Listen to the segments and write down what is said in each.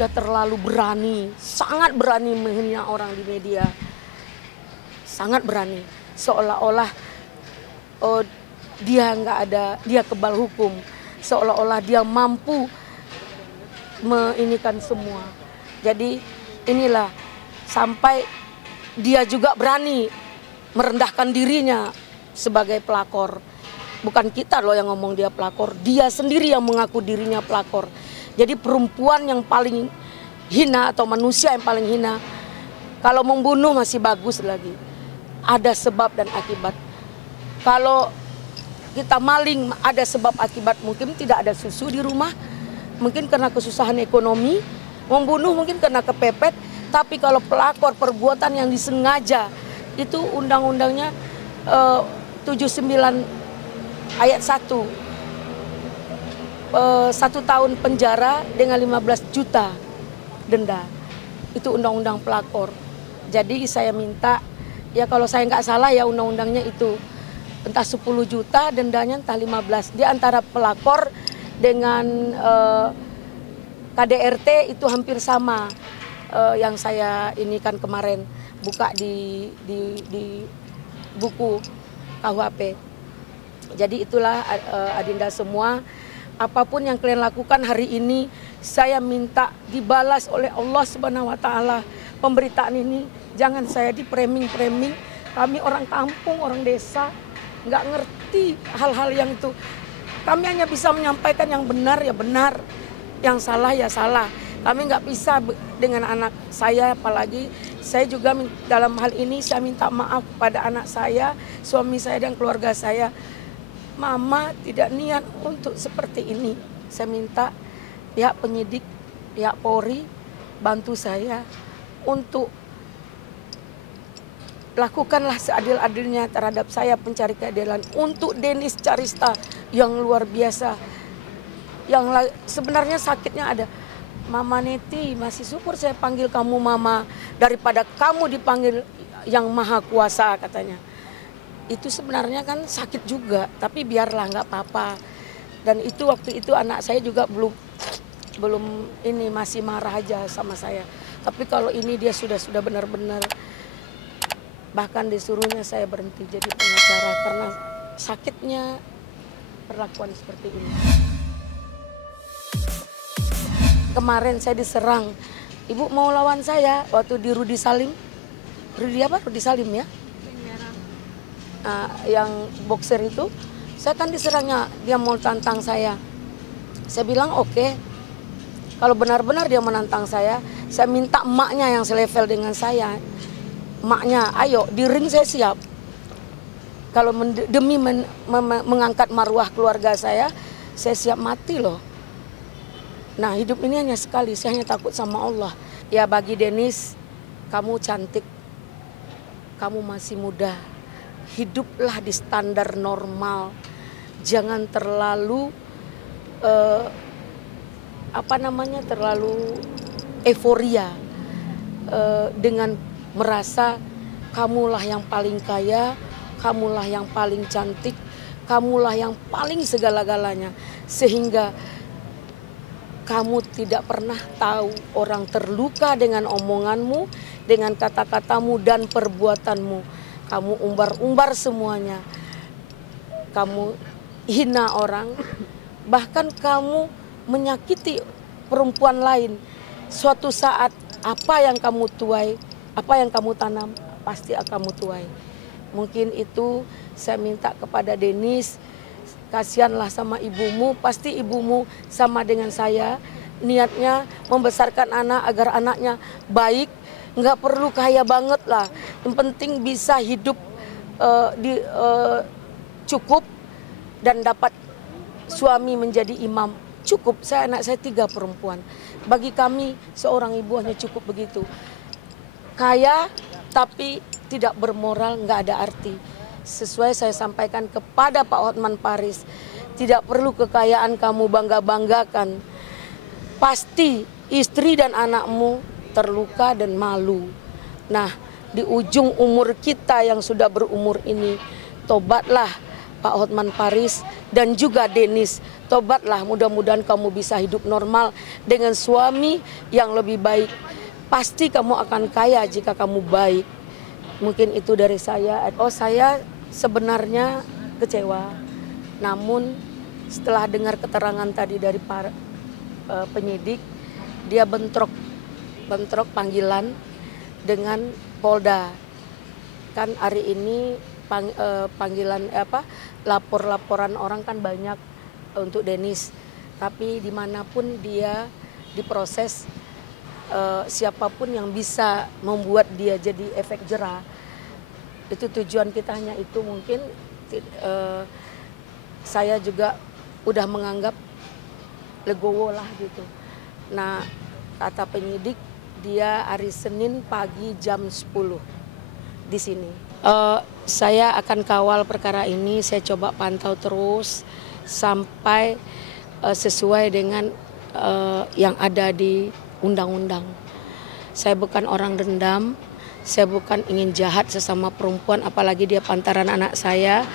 sudah terlalu berani, sangat berani menghina orang di media. Sangat berani. Seolah-olah dia dia kebal hukum. Seolah-olah dia mampu meinikan semua. Jadi inilah sampai dia juga berani merendahkan dirinya sebagai pelakor. Bukan kita loh yang ngomong dia pelakor, dia sendiri yang mengaku dirinya pelakor. Jadi perempuan yang paling hina atau manusia yang paling hina, kalau membunuh masih bagus lagi. Ada sebab dan akibat. Kalau kita maling ada sebab akibat, mungkin tidak ada susu di rumah, mungkin karena kesusahan ekonomi, membunuh mungkin karena kepepet, tapi kalau pelakor perbuatan yang disengaja, itu undang-undangnya 79 ayat 1. 1 tahun penjara dengan 15 juta denda. Itu undang-undang pelakor. Jadi saya minta, ya kalau saya nggak salah ya undang-undangnya itu, entah 10 juta dendanya entah 15. Di antara pelakor dengan KDRT itu hampir sama yang saya inikan kemarin, buka di buku KUHP. Jadi itulah adinda semua, apapun yang kalian lakukan hari ini, saya minta dibalas oleh Allah Subhanahu wa Ta'ala. Pemberitaan ini jangan saya di-framing. Kami orang kampung, orang desa, nggak ngerti hal-hal yang itu. Kami hanya bisa menyampaikan yang benar ya benar, yang salah ya salah. Kami nggak bisa dengan anak saya, apalagi saya juga dalam hal ini saya minta maaf pada anak saya, suami saya dan keluarga saya. Mama tidak niat untuk seperti ini. Saya minta pihak penyidik, pihak Polri bantu saya untuk lakukanlah seadil-adilnya terhadap saya pencari keadilan untuk Denis Charista yang luar biasa. Yang sebenarnya sakitnya ada. Mama Neti, masih syukur saya panggil kamu mama daripada kamu dipanggil yang maha kuasa katanya. Itu sebenarnya kan sakit juga, tapi biarlah nggak apa-apa. Dan itu waktu itu anak saya juga belum ini masih marah aja sama saya. Tapi kalau ini dia sudah benar-benar, bahkan disuruhnya saya berhenti jadi pengacara karena sakitnya perlakuan seperti ini. Kemarin saya diserang, ibu mau lawan saya waktu di Rudi Salim. Rudi Salim ya? Yang boxer itu, saya kan diserangnya, dia mau tantang saya. Saya bilang oke, kalau benar-benar dia menantang saya minta emaknya yang selevel dengan saya. Emaknya, ayo di ring saya siap. Kalau demi mengangkat marwah keluarga saya siap mati loh. Nah hidup ini hanya sekali, saya hanya takut sama Allah. Ya bagi Denis, kamu cantik, kamu masih muda. Hiduplah di standar normal, jangan terlalu terlalu euforia dengan merasa kamulah yang paling kaya, kamulah yang paling cantik, kamulah yang paling segala-galanya, sehingga kamu tidak pernah tahu orang terluka dengan omonganmu, dengan kata-katamu dan perbuatanmu. Kamu umbar-umbar semuanya, kamu hina orang, bahkan kamu menyakiti perempuan lain. Suatu saat apa yang kamu tuai, apa yang kamu tanam, pasti akan kamu tuai. Mungkin itu saya minta kepada Denis, kasihanlah sama ibumu, pasti ibumu sama dengan saya, niatnya membesarkan anak agar anaknya baik. Nggak perlu kaya banget lah, yang penting bisa hidup cukup dan dapat suami menjadi imam. Cukup, anak saya 3 perempuan. Bagi kami seorang ibu hanya cukup begitu. Kaya tapi tidak bermoral, nggak ada arti. Sesuai saya sampaikan kepada Pak Hotman Paris, tidak perlu kekayaan kamu bangga-banggakan. Pasti istri dan anakmu terluka dan malu. Nah, di ujung umur kita yang sudah berumur ini, tobatlah Pak Hotman Paris, dan juga Denis. Tobatlah, mudah-mudahan kamu bisa hidup normal dengan suami yang lebih baik. Pasti kamu akan kaya jika kamu baik. Mungkin itu dari saya. Saya sebenarnya kecewa. Namun setelah dengar keterangan tadi dari para penyidik, dia bentrok panggilan dengan Polda. Kan hari ini panggilan laporan orang kan banyak untuk Denis, tapi dimanapun dia diproses, siapapun yang bisa membuat dia jadi efek jerah, itu tujuan kita hanya itu. Mungkin saya juga udah menganggap legowo lah gitu. Nah, kata penyidik dia hari Senin pagi jam 10 di sini. Saya akan kawal perkara ini, saya coba pantau terus sampai sesuai dengan yang ada di undang-undang. Saya bukan orang dendam, saya bukan ingin jahat sesama perempuan, apalagi dia pantaran anak saya.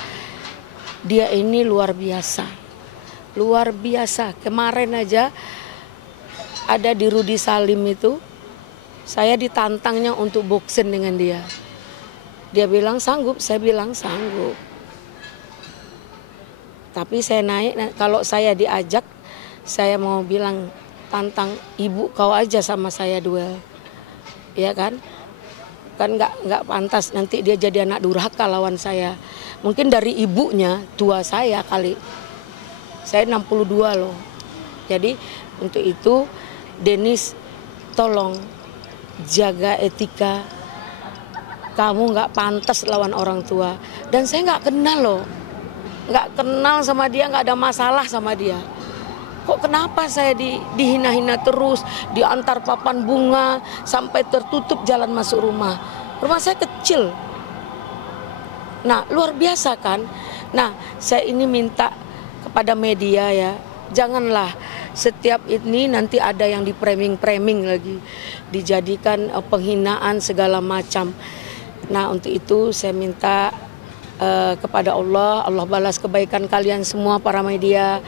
Dia ini luar biasa, luar biasa. Kemarin aja ada di Rudi Salim itu, saya ditantangnya untuk boxing dengan dia. Dia bilang sanggup, saya bilang sanggup. Tapi saya naik, kalau saya diajak, saya mau bilang tantang ibu kau aja sama saya duel. Ya kan? Kan nggak pantas nanti dia jadi anak durhaka lawan saya. Mungkin dari ibunya tua saya kali. Saya 62 loh. Jadi untuk itu Denis tolong jaga etika. Kamu nggak pantas lawan orang tua. Dan saya nggak kenal loh. Nggak kenal sama dia, nggak ada masalah sama dia. Kok kenapa saya dihina-hina terus, diantar papan bunga, sampai tertutup jalan masuk rumah. Rumah saya kecil. Nah, luar biasa kan? Nah, saya ini minta kepada media ya, janganlah setiap ini nanti ada yang di-framing lagi, dijadikan penghinaan segala macam. Nah, untuk itu saya minta kepada Allah balas kebaikan kalian semua para media.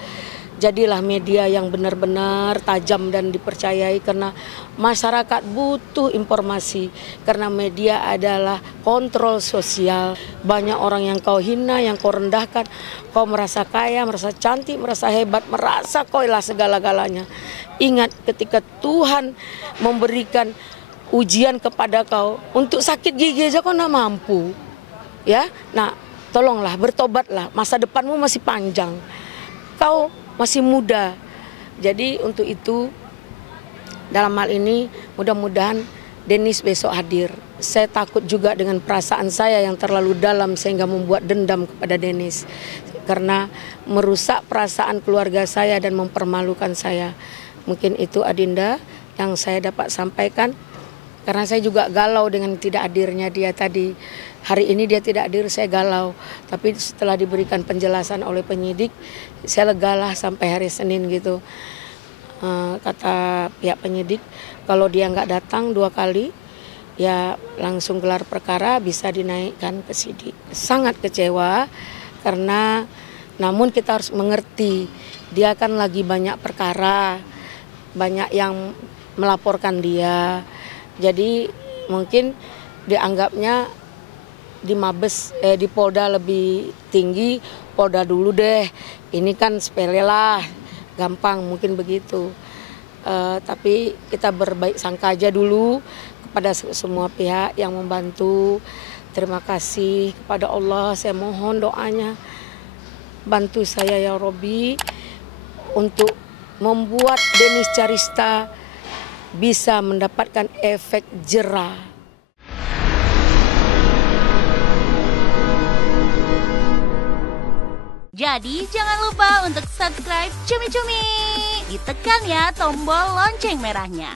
Jadilah media yang benar-benar tajam dan dipercayai, karena masyarakat butuh informasi. Karena media adalah kontrol sosial. Banyak orang yang kau hina, yang kau rendahkan, kau merasa kaya, merasa cantik, merasa hebat, merasa kau lah segala-galanya. Ingat, ketika Tuhan memberikan ujian kepada kau, untuk sakit gigi aja kau nggak mampu. Ya, nah tolonglah, bertobatlah, masa depanmu masih panjang. Kau masih muda. Jadi untuk itu dalam hal ini mudah-mudahan Denis besok hadir. Saya takut juga dengan perasaan saya yang terlalu dalam sehingga membuat dendam kepada Denis. Karena merusak perasaan keluarga saya dan mempermalukan saya. Mungkin itu Adinda yang saya dapat sampaikan. Karena saya juga galau dengan tidak hadirnya dia tadi. Hari ini dia tidak hadir, saya galau. Tapi setelah diberikan penjelasan oleh penyidik, saya legalah sampai hari Senin gitu. Kata pihak penyidik, kalau dia nggak datang 2 kali, ya langsung gelar perkara bisa dinaikkan ke sidik. Sangat kecewa karena, namun kita harus mengerti, dia kan lagi banyak perkara, banyak yang melaporkan dia. Jadi mungkin dianggapnya di Mabes, di Polda lebih tinggi, Polda dulu deh. Ini kan sepele lah, gampang mungkin begitu. Tapi kita berbaik sangka aja dulu kepada semua pihak yang membantu. Terima kasih kepada Allah, saya mohon doanya. Bantu saya ya Robbi untuk membuat Denis Carista bisa mendapatkan efek jerah. Jadi jangan lupa untuk subscribe Cumi Cumi. Ditekan ya tombol lonceng merahnya.